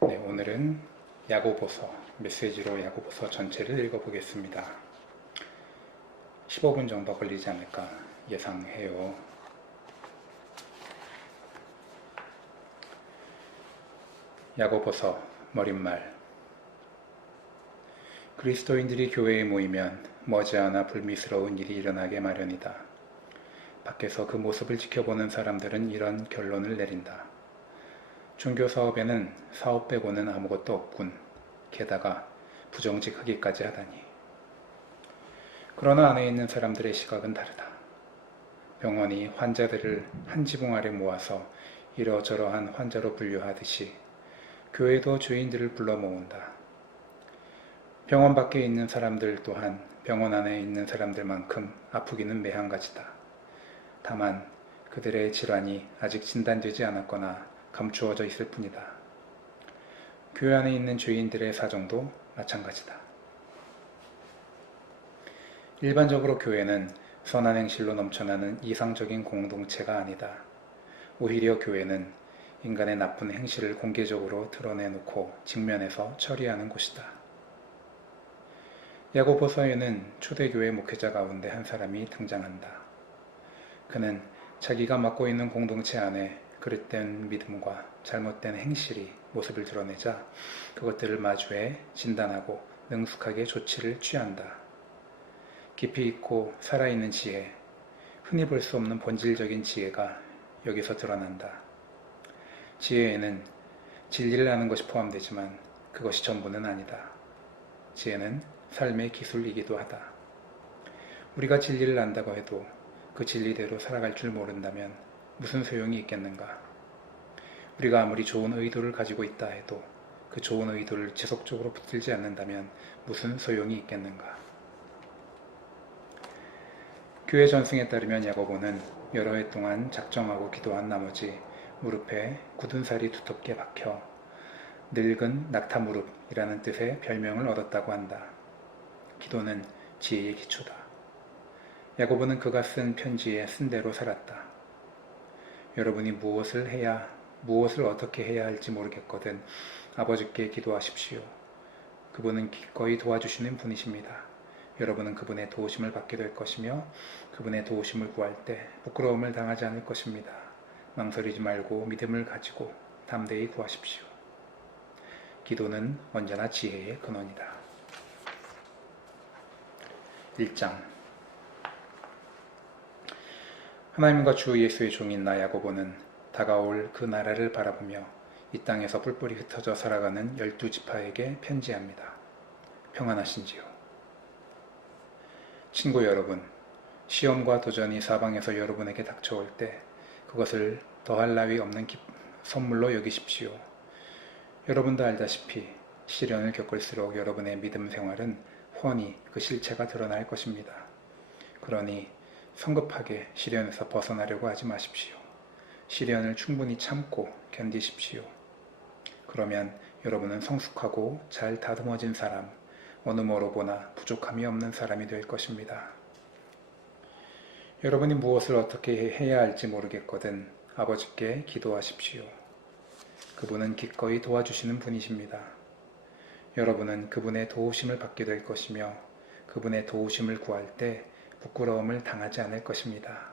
네, 오늘은 야고보서, 메시지로 야고보서 전체를 읽어보겠습니다. 15분 정도 걸리지 않을까 예상해요. 야고보서 머릿말. 그리스도인들이 교회에 모이면 머지않아 불미스러운 일이 일어나게 마련이다. 밖에서 그 모습을 지켜보는 사람들은 이런 결론을 내린다. 종교 사업에는 사업 빼고는 아무것도 없군. 게다가 부정직하기까지 하다니. 그러나 안에 있는 사람들의 시각은 다르다. 병원이 환자들을 한 지붕 아래 모아서 이러저러한 환자로 분류하듯이 교회도 죄인들을 불러 모은다. 병원 밖에 있는 사람들 또한 병원 안에 있는 사람들만큼 아프기는 매한가지다. 다만 그들의 질환이 아직 진단되지 않았거나 감추어져 있을 뿐이다. 교회 안에 있는 죄인들의 사정도 마찬가지다. 일반적으로 교회는 선한 행실로 넘쳐나는 이상적인 공동체가 아니다. 오히려 교회는 인간의 나쁜 행실을 공개적으로 드러내놓고 직면해서 처리하는 곳이다. 야고보서에는 초대교회 목회자 가운데 한 사람이 등장한다. 그는 자기가 맡고 있는 공동체 안에 그릇된 믿음과 잘못된 행실이 모습을 드러내자 그것들을 마주해 진단하고 능숙하게 조치를 취한다. 깊이 있고 살아있는 지혜, 흔히 볼 수 없는 본질적인 지혜가 여기서 드러난다. 지혜에는 진리를 아는 것이 포함되지만 그것이 전부는 아니다. 지혜는 삶의 기술이기도 하다. 우리가 진리를 안다고 해도 그 진리대로 살아갈 줄 모른다면 무슨 소용이 있겠는가? 우리가 아무리 좋은 의도를 가지고 있다 해도 그 좋은 의도를 지속적으로 붙들지 않는다면 무슨 소용이 있겠는가? 교회 전승에 따르면 야고보는 여러 해 동안 작정하고 기도한 나머지 무릎에 굳은 살이 두텁게 박혀 늙은 낙타무릎이라는 뜻의 별명을 얻었다고 한다. 기도는 지혜의 기초다. 야고보는 그가 쓴 편지에 쓴 대로 살았다. 여러분이 무엇을 어떻게 해야 할지 모르겠거든 아버지께 기도하십시오. 그분은 기꺼이 도와주시는 분이십니다. 여러분은 그분의 도우심을 받게 될 것이며 그분의 도우심을 구할 때 부끄러움을 당하지 않을 것입니다. 망설이지 말고 믿음을 가지고 담대히 구하십시오. 기도는 언제나 지혜의 근원이다. 1장. 하나님과 주 예수의 종인 나 야고보는 다가올 그 나라를 바라보며 이 땅에서 뿔뿔이 흩어져 살아가는 12지파에게 편지합니다. 평안하신지요? 친구 여러분, 시험과 도전이 사방에서 여러분에게 닥쳐올 때 그것을 더할 나위 없는 선물로 여기십시오. 여러분도 알다시피 시련을 겪을수록 여러분의 믿음 생활은 훤히 그 실체가 드러날 것입니다. 그러니 성급하게 시련에서 벗어나려고 하지 마십시오. 시련을 충분히 참고 견디십시오. 그러면 여러분은 성숙하고 잘 다듬어진 사람, 어느 뭐로 보나 부족함이 없는 사람이 될 것입니다. 여러분이 무엇을 어떻게 해야 할지 모르겠거든 아버지께 기도하십시오. 그분은 기꺼이 도와주시는 분이십니다. 여러분은 그분의 도우심을 받게 될 것이며 그분의 도우심을 구할 때 부끄러움을 당하지 않을 것입니다.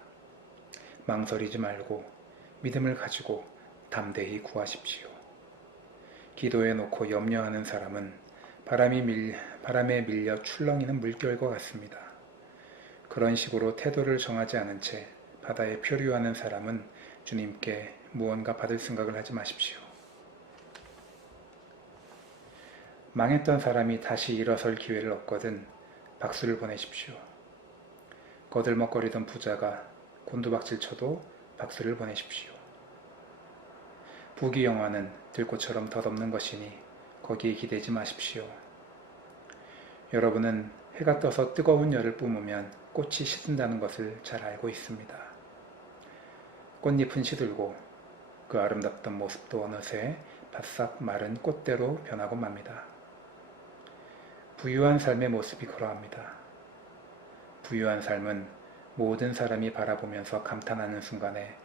망설이지 말고 믿음을 가지고 담대히 구하십시오. 기도해 놓고 염려하는 사람은 바람에 밀려 출렁이는 물결과 같습니다. 그런 식으로 태도를 정하지 않은 채 바다에 표류하는 사람은 주님께 무언가 받을 생각을 하지 마십시오. 망했던 사람이 다시 일어설 기회를 얻거든 박수를 보내십시오. 거들먹거리던 부자가 곤두박질 쳐도 박수를 보내십시오. 부귀영화는 들꽃처럼 덧없는 것이니 거기에 기대지 마십시오. 여러분은 해가 떠서 뜨거운 열을 뿜으면 꽃이 시든다는 것을 잘 알고 있습니다. 꽃잎은 시들고 그 아름답던 모습도 어느새 바싹 마른 꽃대로 변하고 맙니다. 부유한 삶의 모습이 그러합니다. 부유한 삶은 모든 사람이 바라보면서 감탄하는 순간에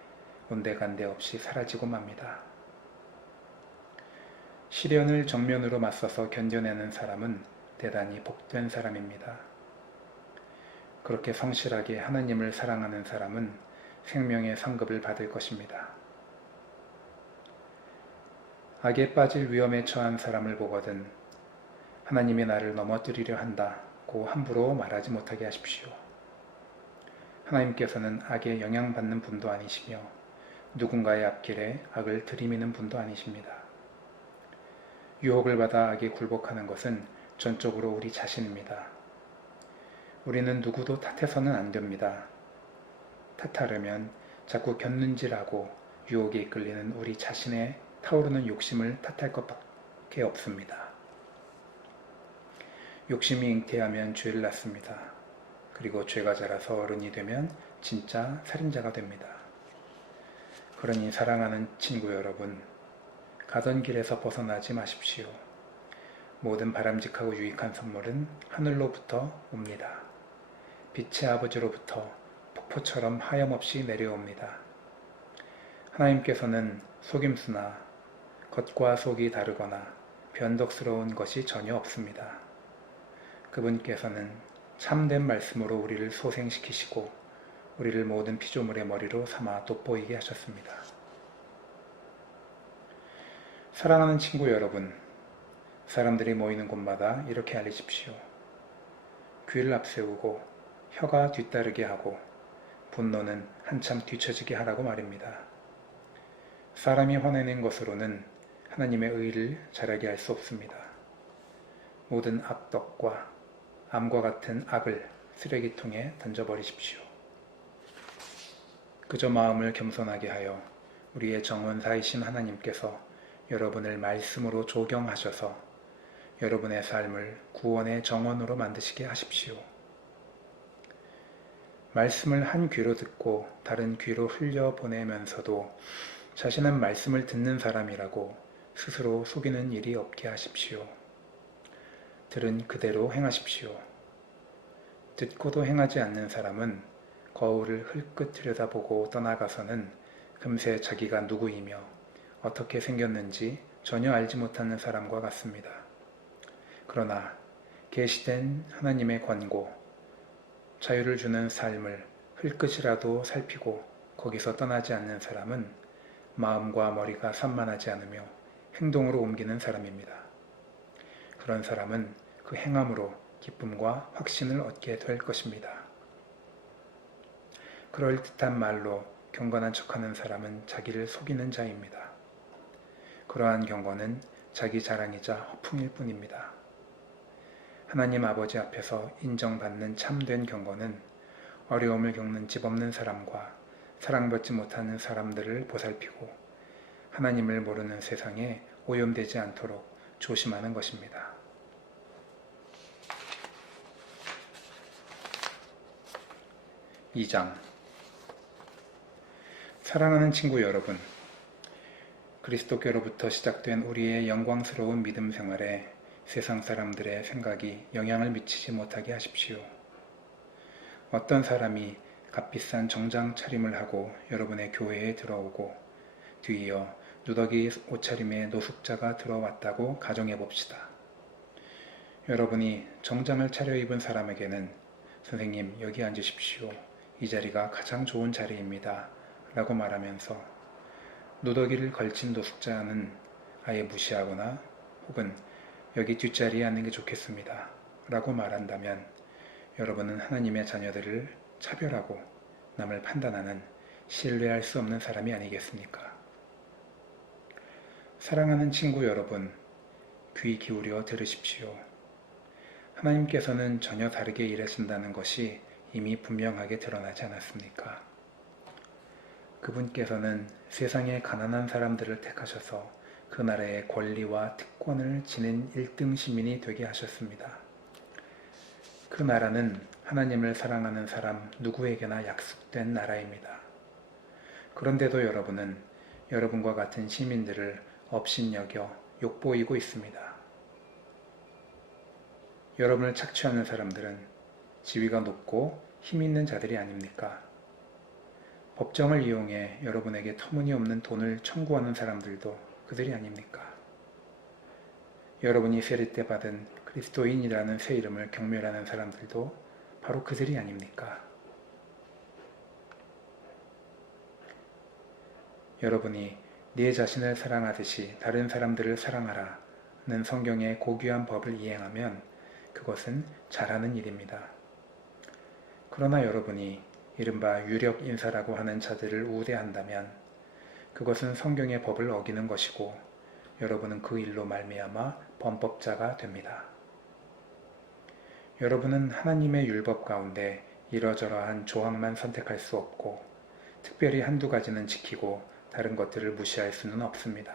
온데간데 없이 사라지고 맙니다. 시련을 정면으로 맞서서 견뎌내는 사람은 대단히 복된 사람입니다. 그렇게 성실하게 하나님을 사랑하는 사람은 생명의 상급을 받을 것입니다. 악에 빠질 위험에 처한 사람을 보거든 하나님이 나를 넘어뜨리려 한다고 함부로 말하지 못하게 하십시오. 하나님께서는 악에 영향받는 분도 아니시며 누군가의 앞길에 악을 들이미는 분도 아니십니다. 유혹을 받아 악에 굴복하는 것은 전적으로 우리 자신입니다. 우리는 누구도 탓해서는 안 됩니다. 탓하려면 자꾸 곁눈질하고 유혹에 이끌리는 우리 자신의 타오르는 욕심을 탓할 것밖에 없습니다. 욕심이 잉태하면 죄를 낳습니다. 그리고 죄가 자라서 어른이 되면 진짜 살인자가 됩니다. 그러니 사랑하는 친구 여러분, 가던 길에서 벗어나지 마십시오. 모든 바람직하고 유익한 선물은 하늘로부터 옵니다. 빛의 아버지로부터 폭포처럼 하염없이 내려옵니다. 하나님께서는 속임수나 겉과 속이 다르거나 변덕스러운 것이 전혀 없습니다. 그분께서는 참된 말씀으로 우리를 소생시키시고 우리를 모든 피조물의 머리로 삼아 돋보이게 하셨습니다. 사랑하는 친구 여러분, 사람들이 모이는 곳마다 이렇게 알리십시오. 귀를 앞세우고 혀가 뒤따르게 하고 분노는 한참 뒤처지게 하라고 말입니다. 사람이 화내는 것으로는 하나님의 의를 자라게 할 수 없습니다. 모든 악덕과 암과 같은 악을 쓰레기통에 던져버리십시오. 그저 마음을 겸손하게 하여 우리의 정원사이신 하나님께서 여러분을 말씀으로 조경하셔서 여러분의 삶을 구원의 정원으로 만드시게 하십시오. 말씀을 한 귀로 듣고 다른 귀로 흘려보내면서도 자신은 말씀을 듣는 사람이라고 스스로 속이는 일이 없게 하십시오. 들은 그대로 행하십시오. 듣고도 행하지 않는 사람은 거울을 흘끗 들여다보고 떠나가서는 금세 자기가 누구이며 어떻게 생겼는지 전혀 알지 못하는 사람과 같습니다. 그러나 계시된 하나님의 권고, 자유를 주는 삶을 흘끗이라도 살피고 거기서 떠나지 않는 사람은 마음과 머리가 산만하지 않으며 행동으로 옮기는 사람입니다. 그런 사람은 그 행함으로 기쁨과 확신을 얻게 될 것입니다. 그럴듯한 말로 경건한 척하는 사람은 자기를 속이는 자입니다. 그러한 경건은 자기 자랑이자 허풍일 뿐입니다. 하나님 아버지 앞에서 인정받는 참된 경건은 어려움을 겪는 집 없는 사람과 사랑받지 못하는 사람들을 보살피고 하나님을 모르는 세상에 오염되지 않도록 조심하는 것입니다. (2장) 사랑하는 친구 여러분, 그리스도께로부터 시작된 우리의 영광스러운 믿음 생활에 세상 사람들의 생각이 영향을 미치지 못하게 하십시오. 어떤 사람이 값비싼 정장 차림을 하고 여러분의 교회에 들어오고 뒤이어 누더기 옷차림의 노숙자가 들어왔다고 가정해 봅시다. 여러분이 정장을 차려입은 사람에게는 선생님 여기 앉으십시오. 이 자리가 가장 좋은 자리입니다. 라고 말하면서 누더기를 걸친 노숙자는 아예 무시하거나 혹은 여기 뒷자리에 앉는 게 좋겠습니다. 라고 말한다면 여러분은 하나님의 자녀들을 차별하고 남을 판단하는 신뢰할 수 없는 사람이 아니겠습니까? 사랑하는 친구 여러분, 귀 기울여 들으십시오. 하나님께서는 전혀 다르게 일하신다는 것이 이미 분명하게 드러나지 않았습니까? 그분께서는 세상의 가난한 사람들을 택하셔서 그 나라의 권리와 특권을 지닌 1등 시민이 되게 하셨습니다. 그 나라는 하나님을 사랑하는 사람 누구에게나 약속된 나라입니다. 그런데도 여러분은 여러분과 같은 시민들을 업신여겨 욕보이고 있습니다. 여러분을 착취하는 사람들은 지위가 높고 힘 있는 자들이 아닙니까? 법정을 이용해 여러분에게 터무니없는 돈을 청구하는 사람들도 그들이 아닙니까? 여러분이 세례 때 받은 그리스도인이라는 새 이름을 경멸하는 사람들도 바로 그들이 아닙니까? 여러분이 네 자신을 사랑하듯이 다른 사람들을 사랑하라는 성경의 고귀한 법을 이행하면 그것은 잘하는 일입니다. 그러나 여러분이 이른바 유력 인사라고 하는 자들을 우대한다면 그것은 성경의 법을 어기는 것이고 여러분은 그 일로 말미암아 범법자가 됩니다. 여러분은 하나님의 율법 가운데 이러저러한 조항만 선택할 수 없고 특별히 한두 가지는 지키고 다른 것들을 무시할 수는 없습니다.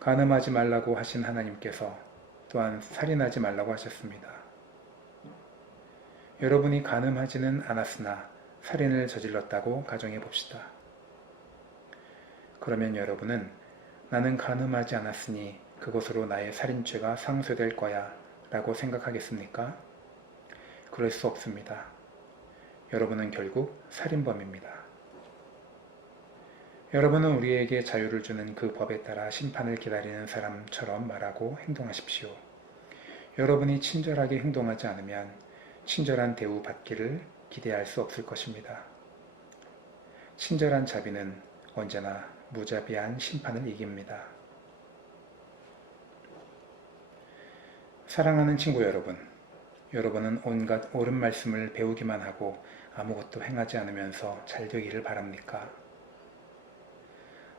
간음하지 말라고 하신 하나님께서 또한 살인하지 말라고 하셨습니다. 여러분이 간음하지는 않았으나 살인을 저질렀다고 가정해 봅시다. 그러면 여러분은 나는 간음하지 않았으니 그것으로 나의 살인죄가 상쇄될 거야 라고 생각하겠습니까? 그럴 수 없습니다. 여러분은 결국 살인범입니다. 여러분은 우리에게 자유를 주는 그 법에 따라 심판을 기다리는 사람처럼 말하고 행동하십시오. 여러분이 친절하게 행동하지 않으면 친절한 대우 받기를 기대할 수 없을 것입니다. 친절한 자비는 언제나 무자비한 심판을 이깁니다. 사랑하는 친구 여러분, 여러분은 온갖 옳은 말씀을 배우기만 하고 아무것도 행하지 않으면서 잘 되기를 바랍니까?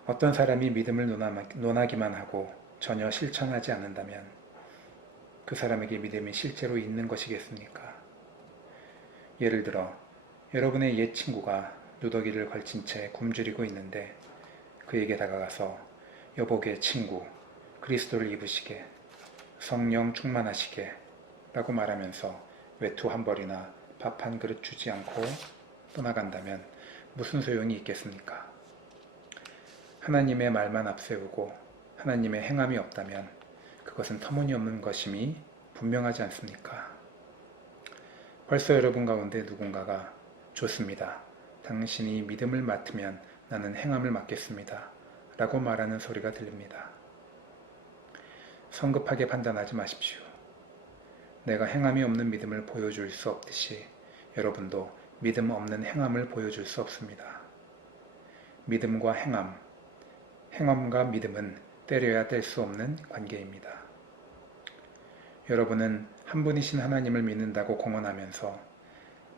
어떤 사람이 믿음을 논하기만 하고 전혀 실천하지 않는다면 그 사람에게 믿음이 실제로 있는 것이겠습니까? 예를 들어 여러분의 옛 친구가 누더기를 걸친 채 굶주리고 있는데 그에게 다가가서 여보게 친구, 그리스도를 입으시게, 성령 충만하시게 라고 말하면서 외투 한 벌이나 밥 한 그릇 주지 않고 떠나간다면 무슨 소용이 있겠습니까? 하나님의 말만 앞세우고 하나님의 행함이 없다면 그것은 터무니없는 것임이 분명하지 않습니까? 벌써 여러분 가운데 누군가가 좋습니다. 당신이 믿음을 맡으면 나는 행함을 맡겠습니다. 라고 말하는 소리가 들립니다. 성급하게 판단하지 마십시오. 내가 행함이 없는 믿음을 보여줄 수 없듯이 여러분도 믿음 없는 행함을 보여줄 수 없습니다. 믿음과 행함, 행함과 믿음은 때려야 뗄 수 없는 관계입니다. 여러분은 한 분이신 하나님을 믿는다고 공언하면서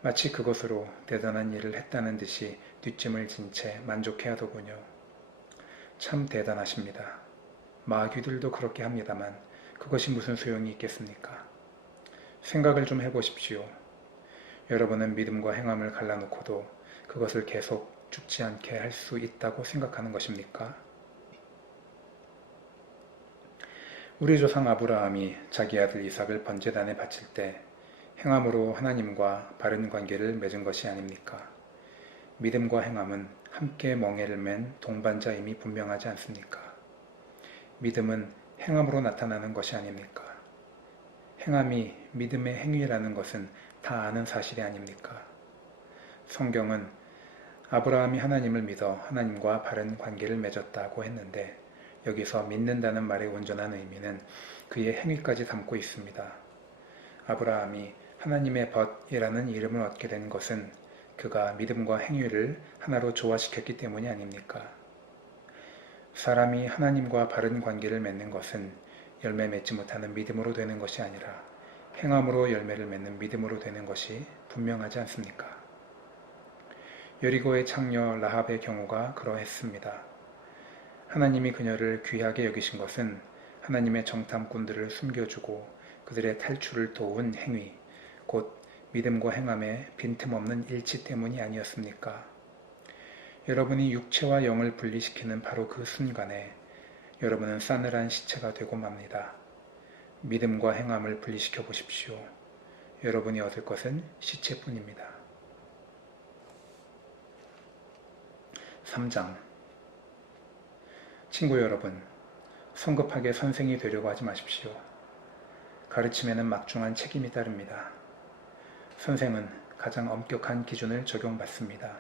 마치 그것으로 대단한 일을 했다는 듯이 뒷짐을 진 채 만족해하더군요. 참 대단하십니다. 마귀들도 그렇게 합니다만 그것이 무슨 소용이 있겠습니까? 생각을 좀 해보십시오. 여러분은 믿음과 행함을 갈라놓고도 그것을 계속 죽지 않게 할 수 있다고 생각하는 것입니까? 우리 조상 아브라함이 자기 아들 이삭을 번제단에 바칠 때 행함으로 하나님과 바른 관계를 맺은 것이 아닙니까? 믿음과 행함은 함께 멍에를 맨 동반자임이 분명하지 않습니까? 믿음은 행함으로 나타나는 것이 아닙니까? 행함이 믿음의 행위라는 것은 다 아는 사실이 아닙니까? 성경은 아브라함이 하나님을 믿어 하나님과 바른 관계를 맺었다고 했는데 여기서 믿는다는 말의 온전한 의미는 그의 행위까지 담고 있습니다. 아브라함이 하나님의 벗이라는 이름을 얻게 된 것은 그가 믿음과 행위를 하나로 조화시켰기 때문이 아닙니까? 사람이 하나님과 바른 관계를 맺는 것은 열매 맺지 못하는 믿음으로 되는 것이 아니라 행함으로 열매를 맺는 믿음으로 되는 것이 분명하지 않습니까? 여리고의 창녀 라합의 경우가 그러했습니다. 하나님이 그녀를 귀하게 여기신 것은 하나님의 정탐꾼들을 숨겨주고 그들의 탈출을 도운 행위, 곧 믿음과 행함의 빈틈없는 일치 때문이 아니었습니까? 여러분이 육체와 영을 분리시키는 바로 그 순간에 여러분은 싸늘한 시체가 되고 맙니다. 믿음과 행함을 분리시켜 보십시오. 여러분이 얻을 것은 시체뿐입니다. 3장 친구 여러분, 성급하게 선생이 되려고 하지 마십시오. 가르침에는 막중한 책임이 따릅니다. 선생은 가장 엄격한 기준을 적용받습니다.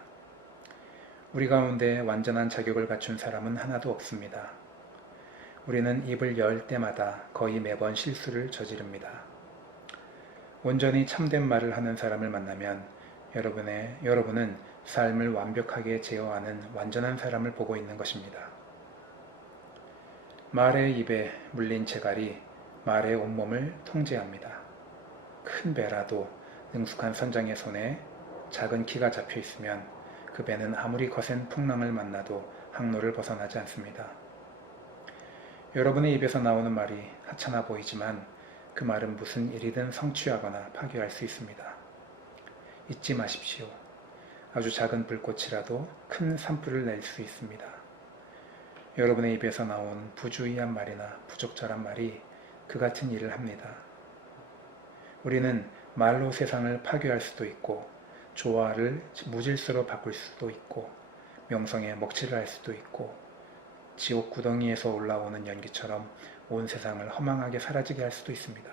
우리 가운데 완전한 자격을 갖춘 사람은 하나도 없습니다. 우리는 입을 열 때마다 거의 매번 실수를 저지릅니다. 온전히 참된 말을 하는 사람을 만나면 여러분은 삶을 완벽하게 제어하는 완전한 사람을 보고 있는 것입니다. 말의 입에 물린 재갈이 말의 온몸을 통제합니다. 큰 배라도 능숙한 선장의 손에 작은 키가 잡혀 있으면 그 배는 아무리 거센 풍랑을 만나도 항로를 벗어나지 않습니다. 여러분의 입에서 나오는 말이 하찮아 보이지만 그 말은 무슨 일이든 성취하거나 파괴할 수 있습니다. 잊지 마십시오. 아주 작은 불꽃이라도 큰 산불을 낼 수 있습니다. 여러분의 입에서 나온 부주의한 말이나 부적절한 말이 그 같은 일을 합니다. 우리는 말로 세상을 파괴할 수도 있고 조화를 무질서로 바꿀 수도 있고 명성에 먹칠을 할 수도 있고 지옥 구덩이에서 올라오는 연기처럼 온 세상을 허망하게 사라지게 할 수도 있습니다.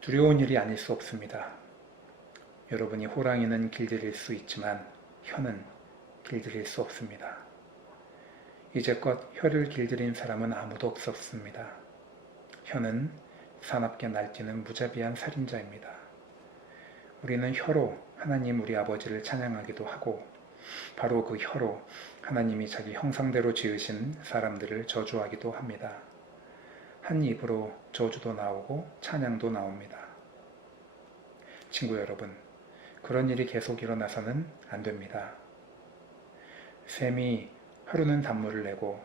두려운 일이 아닐 수 없습니다. 여러분이 호랑이는 길들일 수 있지만 혀는 길들일 수 없습니다. 이제껏 혀를 길들인 사람은 아무도 없었습니다. 혀는 사납게 날뛰는 무자비한 살인자입니다. 우리는 혀로 하나님 우리 아버지를 찬양하기도 하고 바로 그 혀로 하나님이 자기 형상대로 지으신 사람들을 저주하기도 합니다. 한 입으로 저주도 나오고 찬양도 나옵니다. 친구 여러분, 그런 일이 계속 일어나서는 안 됩니다. 샘이 하루는 단물을 내고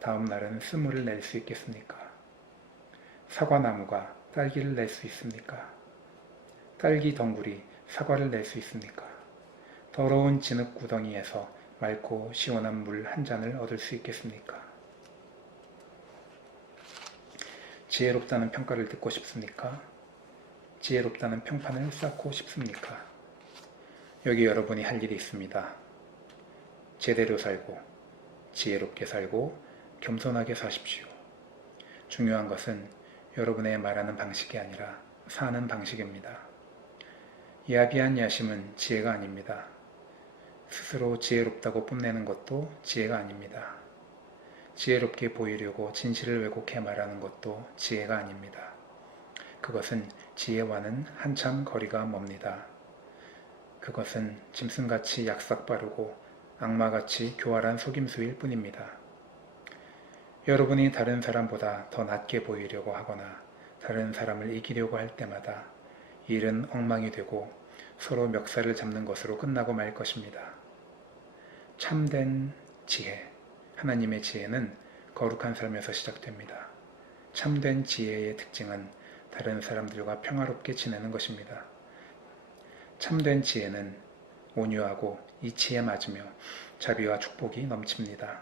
다음 날은 쓴물을 낼 수 있겠습니까? 사과나무가 딸기를 낼 수 있습니까? 딸기 덩굴이 사과를 낼 수 있습니까? 더러운 진흙 구덩이에서 맑고 시원한 물 한 잔을 얻을 수 있겠습니까? 지혜롭다는 평가를 듣고 싶습니까? 지혜롭다는 평판을 쌓고 싶습니까? 여기 여러분이 할 일이 있습니다. 제대로 살고 지혜롭게 살고 겸손하게 사십시오. 중요한 것은 여러분의 말하는 방식이 아니라 사는 방식입니다. 야비한 야심은 지혜가 아닙니다. 스스로 지혜롭다고 뽐내는 것도 지혜가 아닙니다. 지혜롭게 보이려고 진실을 왜곡해 말하는 것도 지혜가 아닙니다. 그것은 지혜와는 한참 거리가 멉니다. 그것은 짐승같이 약삭빠르고 악마같이 교활한 속임수일 뿐입니다. 여러분이 다른 사람보다 더 낫게 보이려고 하거나 다른 사람을 이기려고 할 때마다 일은 엉망이 되고 서로 멱살을 잡는 것으로 끝나고 말 것입니다. 참된 지혜, 하나님의 지혜는 거룩한 삶에서 시작됩니다. 참된 지혜의 특징은 다른 사람들과 평화롭게 지내는 것입니다. 참된 지혜는 온유하고 이치에 맞으며 자비와 축복이 넘칩니다.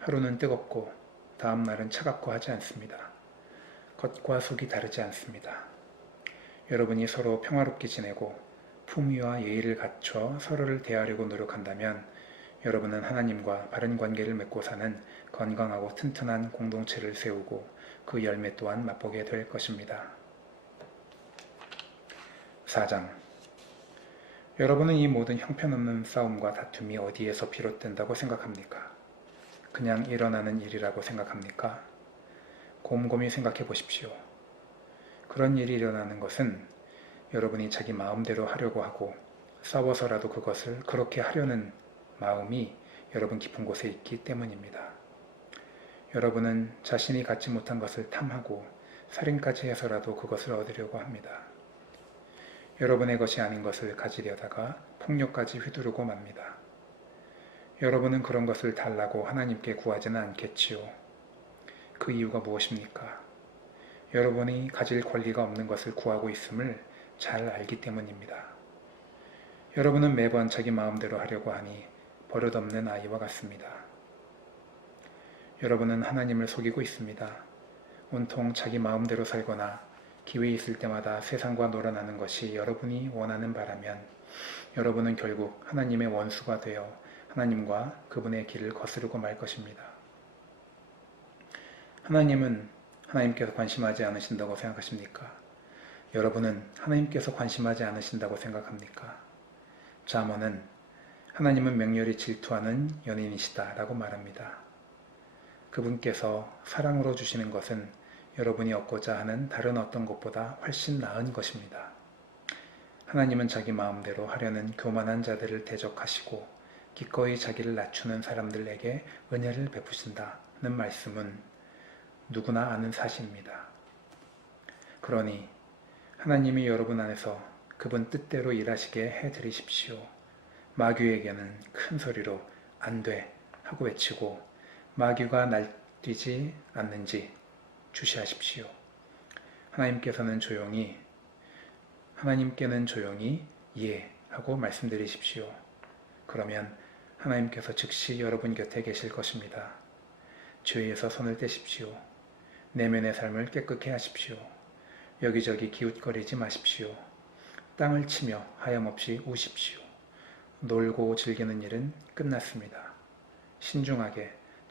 하루는 뜨겁고 다음 날은 차갑고 하지 않습니다. 겉과 속이 다르지 않습니다. 여러분이 서로 평화롭게 지내고 품위와 예의를 갖춰 서로를 대하려고 노력한다면 여러분은 하나님과 바른 관계를 맺고 사는 건강하고 튼튼한 공동체를 세우고 그 열매 또한 맛보게 될 것입니다. 4장. 여러분은 이 모든 형편없는 싸움과 다툼이 어디에서 비롯된다고 생각합니까? 그냥 일어나는 일이라고 생각합니까? 곰곰이 생각해 보십시오. 그런 일이 일어나는 것은 여러분이 자기 마음대로 하려고 하고 싸워서라도 그것을 그렇게 하려는 마음이 여러분 깊은 곳에 있기 때문입니다. 여러분은 자신이 갖지 못한 것을 탐하고 살인까지 해서라도 그것을 얻으려고 합니다. 여러분의 것이 아닌 것을 가지려다가 폭력까지 휘두르고 맙니다. 여러분은 그런 것을 달라고 하나님께 구하지는 않겠지요. 그 이유가 무엇입니까? 여러분이 가질 권리가 없는 것을 구하고 있음을 잘 알기 때문입니다. 여러분은 매번 자기 마음대로 하려고 하니 버릇없는 아이와 같습니다. 여러분은 하나님을 속이고 있습니다. 온통 자기 마음대로 살거나 기회 있을 때마다 세상과 놀아나는 것이 여러분이 원하는 바라면 여러분은 결국 하나님의 원수가 되어 하나님과 그분의 길을 거스르고 말 것입니다. 하나님께서 관심하지 않으신다고 생각하십니까? 여러분은 하나님께서 관심하지 않으신다고 생각합니까? 잠언은 하나님은 맹렬히 질투하는 연인이시다 라고 말합니다. 그분께서 사랑으로 주시는 것은 여러분이 얻고자 하는 다른 어떤 것보다 훨씬 나은 것입니다. 하나님은 자기 마음대로 하려는 교만한 자들을 대적하시고 기꺼이 자기를 낮추는 사람들에게 은혜를 베푸신다는 말씀은 누구나 아는 사실입니다. 그러니 하나님이 여러분 안에서 그분 뜻대로 일하시게 해드리십시오. 마귀에게는 큰 소리로 안 돼 하고 외치고 마귀가 날뛰지 않는지 주시하십시오. 하나님께는 조용히 예 하고 말씀드리십시오. 그러면 하나님께서 즉시 여러분 곁에 계실 것입니다. 죄에서 손을 떼십시오. 내면의 삶을 깨끗게 하십시오. 여기저기 기웃거리지 마십시오. 땅을 치며 하염없이 우십시오. 놀고 즐기는 일은 끝났습니다.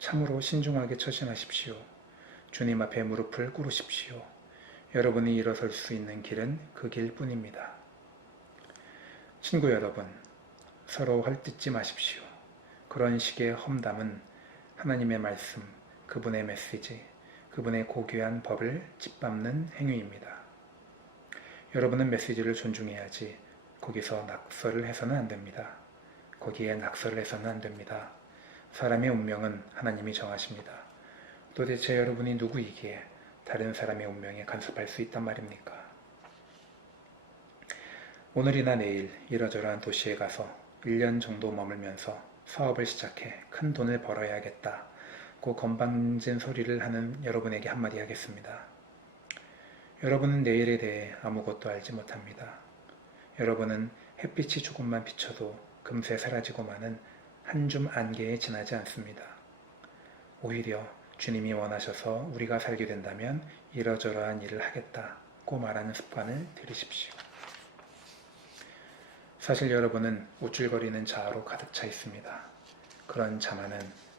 참으로 신중하게 처신하십시오. 주님 앞에 무릎을 꿇으십시오. 여러분이 일어설 수 있는 길은 그 길뿐입니다. 친구 여러분, 서로 헐뜯지 마십시오. 그런 식의 험담은 하나님의 말씀, 그분의 메시지, 그분의 고귀한 법을 짓밟는 행위입니다. 여러분은 메시지를 존중해야지 거기에 낙설을 해서는 안 됩니다. 사람의 운명은 하나님이 정하십니다. 도대체 여러분이 누구이기에 다른 사람의 운명에 간섭할 수 있단 말입니까? 오늘이나 내일 이러저러한 도시에 가서 1년 정도 머물면서 사업을 시작해 큰 돈을 벌어야겠다고 건방진 소리를 하는 여러분에게 한마디 하겠습니다. 여러분은 내일에 대해 아무것도 알지 못합니다. 여러분은 햇빛이 조금만 비쳐도 금세 사라지고 마는 한 줌 안개에 지나지 않습니다. 오히려 주님이 원하셔서 우리가 살게 된다면 이러저러한 일을 하겠다고 말하는 습관을 들이십시오. 사실 여러분은 우쭐거리는 자아로 가득 차 있습니다. 그런 자만은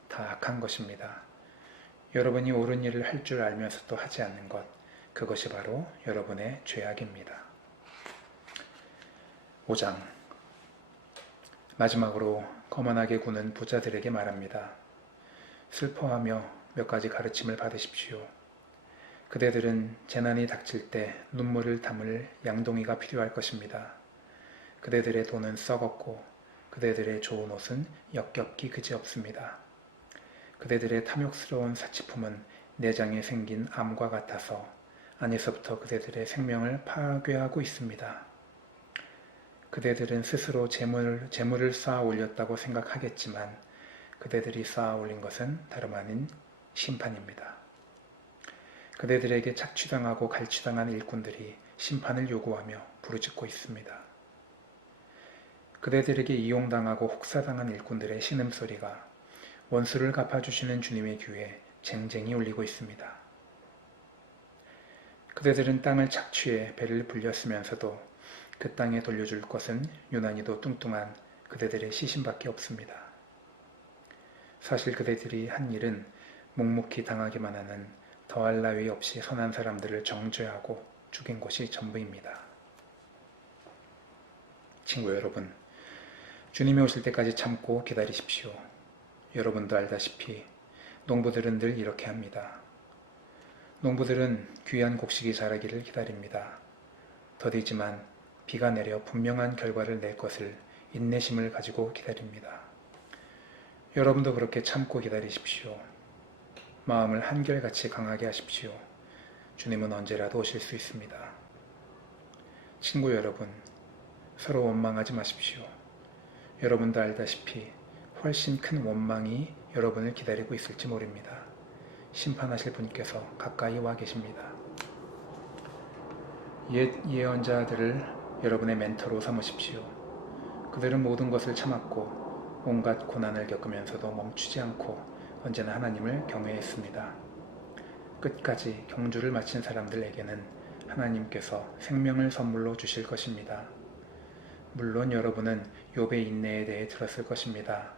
다 악한 것입니다. 여러분이 옳은 일을 할 줄 알면서도 하지 않는 것, 그것이 바로 여러분의 죄악입니다. 5장 마지막으로 거만하게 구는 부자들에게 말합니다. 슬퍼하며 몇 가지 가르침을 받으십시오. 그대들은 재난이 닥칠 때 눈물을 담을 양동이가 필요할 것입니다. 그대들의 돈은 썩었고 그대들의 좋은 옷은 역겹기 그지없습니다. 그대들의 탐욕스러운 사치품은 내장에 생긴 암과 같아서 안에서부터 그대들의 생명을 파괴하고 있습니다. 그대들은 스스로 재물을 쌓아 올렸다고 생각하겠지만 그대들이 쌓아 올린 것은 다름 아닌 심판입니다. 그대들에게 착취당하고 갈취당한 일꾼들이 심판을 요구하며 부르짖고 있습니다. 그대들에게 이용당하고 혹사당한 일꾼들의 신음소리가 원수를 갚아주시는 주님의 귀에 쟁쟁이 울리고 있습니다. 그대들은 땅을 착취해 배를 불렸으면서도 그 땅에 돌려줄 것은 유난히도 뚱뚱한 그대들의 시신밖에 없습니다. 사실 그대들이 한 일은 묵묵히 당하기만 하는 더할 나위 없이 선한 사람들을 정죄하고 죽인 것이 전부입니다. 친구 여러분, 주님이 오실 때까지 참고 기다리십시오. 여러분도 알다시피 농부들은 늘 이렇게 합니다. 농부들은 귀한 곡식이 자라기를 기다립니다. 더디지만 비가 내려 분명한 결과를 낼 것을 인내심을 가지고 기다립니다. 여러분도 그렇게 참고 기다리십시오. 마음을 한결같이 강하게 하십시오. 주님은 언제라도 오실 수 있습니다. 친구 여러분, 서로 원망하지 마십시오. 여러분도 알다시피 훨씬 큰 원망이 여러분을 기다리고 있을지 모릅니다. 심판하실 분께서 가까이 와 계십니다. 옛 예언자들을 여러분의 멘토로 삼으십시오. 그들은 모든 것을 참았고 온갖 고난을 겪으면서도 멈추지 않고 언제나 하나님을 경외했습니다. 끝까지 경주를 마친 사람들에게는 하나님께서 생명을 선물로 주실 것입니다. 물론 여러분은 욥의 인내에 대해 들었을 것입니다.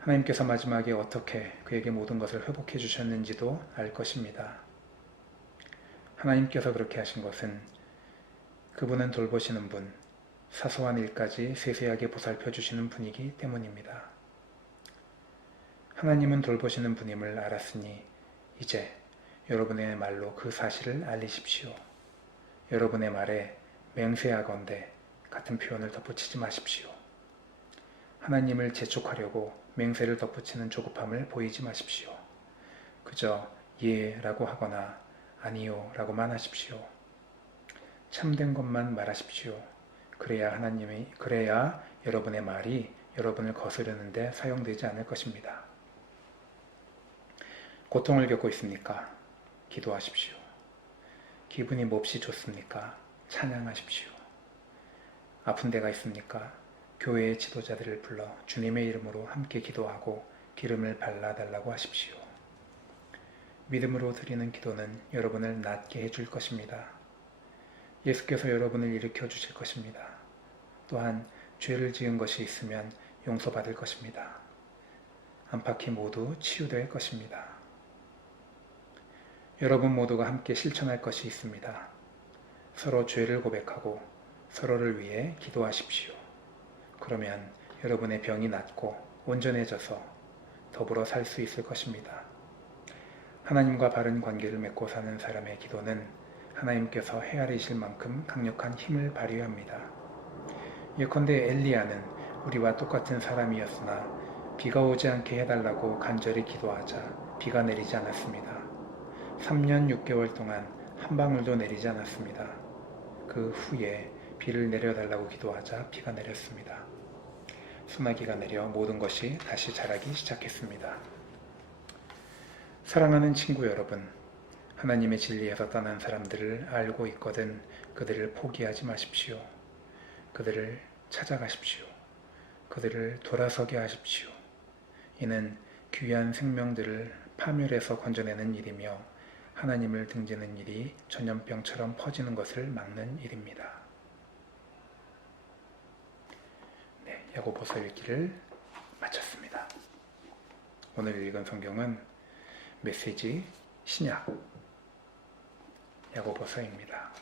하나님께서 마지막에 어떻게 그에게 모든 것을 회복해 주셨는지도 알 것입니다. 하나님께서 그렇게 하신 것은 그분은 돌보시는 분, 사소한 일까지 세세하게 보살펴 주시는 분이기 때문입니다. 하나님은 돌보시는 분임을 알았으니 이제 여러분의 말로 그 사실을 알리십시오. 여러분의 말에 맹세하건대 같은 표현을 덧붙이지 마십시오. 하나님을 재촉하려고 맹세를 덧붙이는 조급함을 보이지 마십시오. 그저 예 라고 하거나 아니요 라고만 하십시오. 참된 것만 말하십시오. 그래야 여러분의 말이 여러분을 거스르는데 사용되지 않을 것입니다. 고통을 겪고 있습니까? 기도하십시오. 기분이 몹시 좋습니까? 찬양하십시오. 아픈 데가 있습니까? 교회의 지도자들을 불러 주님의 이름으로 함께 기도하고 기름을 발라달라고 하십시오. 믿음으로 드리는 기도는 여러분을 낫게 해줄 것입니다. 예수께서 여러분을 일으켜 주실 것입니다. 또한 죄를 지은 것이 있으면 용서받을 것입니다. 안팎이 모두 치유될 것입니다. 여러분 모두가 함께 실천할 것이 있습니다. 서로 죄를 고백하고 서로를 위해 기도하십시오. 그러면 여러분의 병이 낫고 온전해져서 더불어 살 수 있을 것입니다. 하나님과 바른 관계를 맺고 사는 사람의 기도는 하나님께서 헤아리실 만큼 강력한 힘을 발휘합니다. 예컨대 엘리야는 우리와 똑같은 사람이었으나 비가 오지 않게 해달라고 간절히 기도하자 비가 내리지 않았습니다. 3년 6개월 동안 한 방울도 내리지 않았습니다. 그 후에 비를 내려달라고 기도하자 비가 내렸습니다. 소나기가 내려 모든 것이 다시 자라기 시작했습니다. 사랑하는 친구 여러분, 하나님의 진리에서 떠난 사람들을 알고 있거든 그들을 포기하지 마십시오. 그들을 찾아가십시오. 그들을 돌아서게 하십시오. 이는 귀한 생명들을 파멸해서 건져내는 일이며 하나님을 등지는 일이 전염병처럼 퍼지는 것을 막는 일입니다. 네, 야고보서 읽기를 마쳤습니다. 오늘 읽은 성경은 메시지 신약 야고보서입니다.